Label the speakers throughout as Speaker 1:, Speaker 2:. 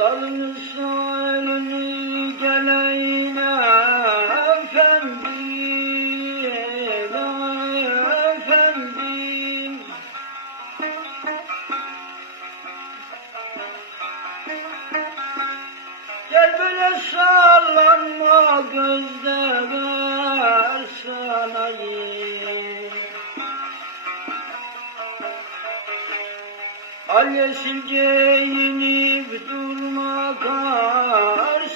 Speaker 1: Sarılırsa elini geleğine efendim, efendim. Gel böyle sallanma gözde ver. Al yeşil giyinip durma karşımda,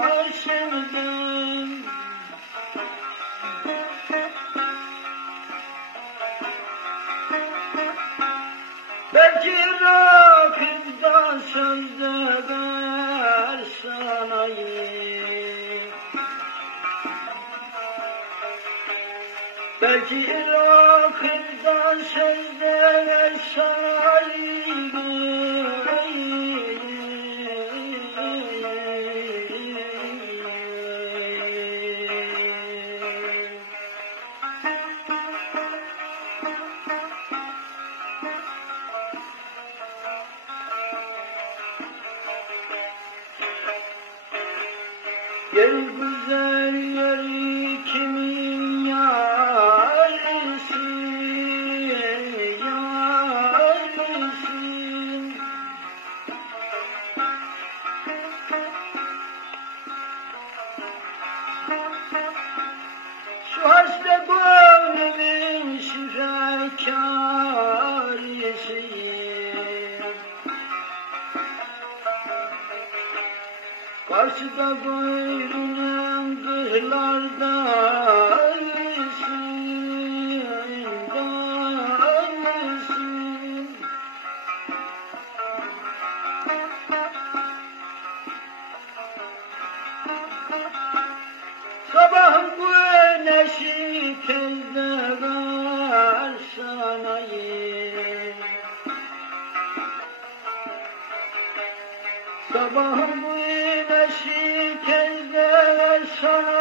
Speaker 1: karşımda. Belki rakipten sözde ver sanayım. Sözde ver sanayım. Gel güzel Karşıda bayrulan kırlarda Alisin, Alisin Sabah güneşi tezde karşanayım Sabah bu ateşi kezde ve sana